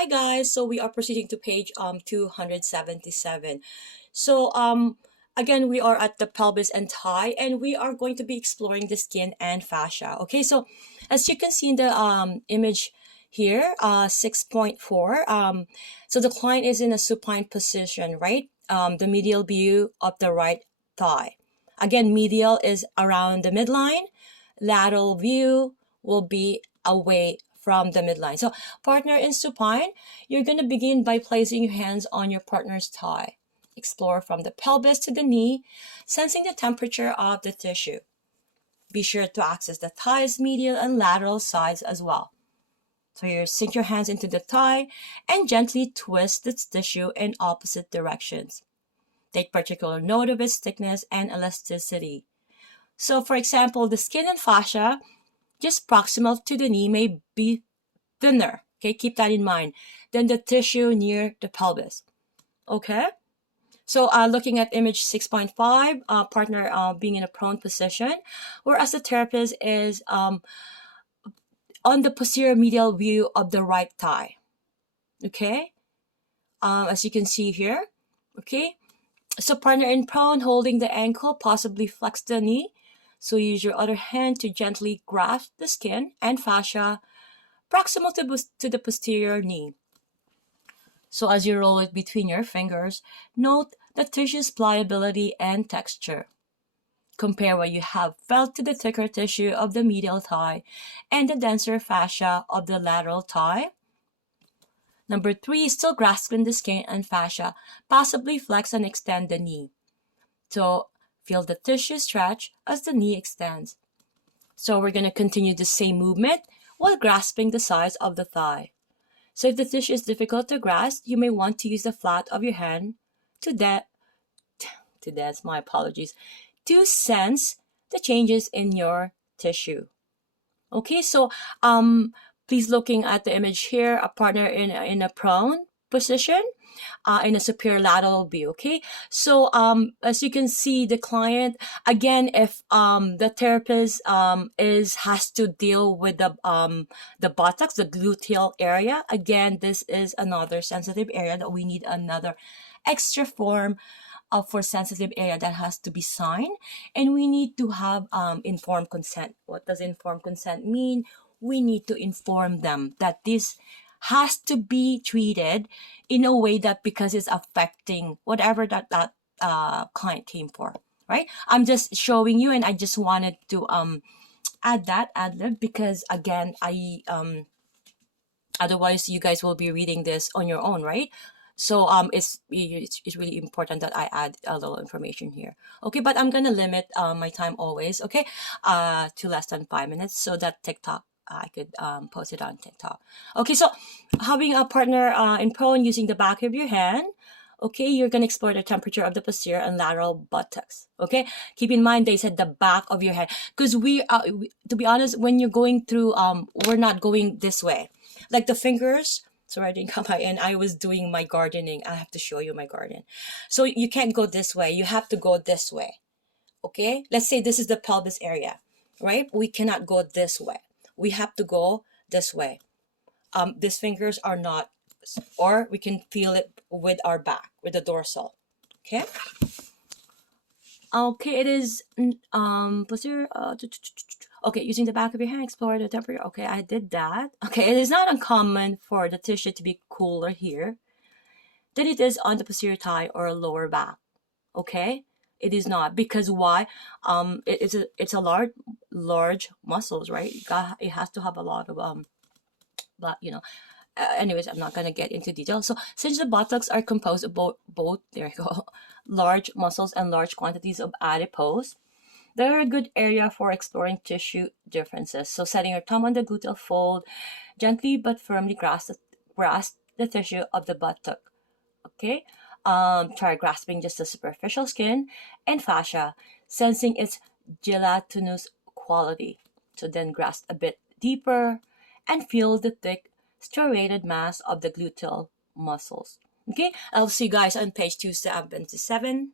Hi guys, so we are proceeding to page 277. So again, we are at the pelvis and thigh, and we are going to be exploring the skin and fascia. Okay, so as you can see in the image here, 6.4, so the client is in a supine position, right? The medial view of the right thigh. Again, medial is around the midline, lateral view will be away from the midline. So partner in supine, you're going to begin by placing your hands on your partner's thigh. Explore from the pelvis to the knee, sensing the temperature of the tissue. Be sure to access the thigh's medial and lateral sides as well. So you sink your hands into the thigh and gently twist its tissue in opposite directions. Take particular note of its thickness and elasticity. So for example, the skin and fascia just proximal to the knee may be thinner, okay, keep that in mind, than the tissue near the pelvis, okay? So looking at image 6.5, partner being in a prone position, whereas the therapist is on the posterior medial view of the right thigh, okay? As you can see here, okay? So partner in prone, holding the ankle, possibly flex the knee. So use your other hand to gently grasp the skin and fascia proximal to the posterior knee. So as you roll it between your fingers, note the tissue's pliability and texture. Compare what you have felt to the thicker tissue of the medial thigh and the denser fascia of the lateral thigh. Number 3, still grasping the skin and fascia, possibly flex and extend the knee. So feel the tissue stretch as the knee extends. So we're going to continue the same movement while grasping the sides of the thigh. So if the tissue is difficult to grasp, you may want to use the flat of your hand to sense the changes in your tissue. Okay, so please looking at the image here, a partner in a prone position, in a superior lateral view. Okay, so as you can see, the client, again, if the therapist has to deal with the buttocks, the gluteal area, again, this is another sensitive area that we need another extra form for sensitive area that has to be signed, and we need to have informed consent. What does informed consent mean? We need to inform them that this has to be treated in a way that, because it's affecting whatever that client came for, right? I'm just showing you, and I just wanted to add that ad lib, because again, I otherwise you guys will be reading this on your own, right? So it's really important that I add a little information here. Okay, but I'm gonna limit my time always, okay, to less than 5 minutes, so that TikTok, I could post it on TikTok. Okay, so having a partner in prone, using the back of your hand, okay, you're going to explore the temperature of the posterior and lateral buttocks. Okay, keep in mind they said the back of your head, because to be honest, when you're going through, we're not going this way. Like the fingers, sorry, I didn't come by, and I was doing my gardening. I have to show you my garden. So you can't go this way. You have to go this way. Okay, let's say this is the pelvis area, right? We cannot go this way. We have to go this way. These fingers are not, or we can feel it with our back, with the dorsal. Okay. Okay, it is posterior. Okay, using the back of your hand, explore the temperature. Okay, I did that. Okay, it is not uncommon for the tissue to be cooler here than it is on the posterior thigh or lower back. Okay, it is not, because why? It's a large muscles, right? It has to have a lot of but anyways, I'm not gonna get into detail. So since the buttocks are composed of both there you go, large muscles and large quantities of adipose, they're a good area for exploring tissue differences. So setting your thumb on the gluteal fold, gently but firmly grasp the tissue of the buttock. Okay, try grasping just the superficial skin and fascia, sensing its gelatinous quality. So then grasp a bit deeper and feel the thick striated mass of the gluteal muscles. Okay, I'll see you guys on page 277.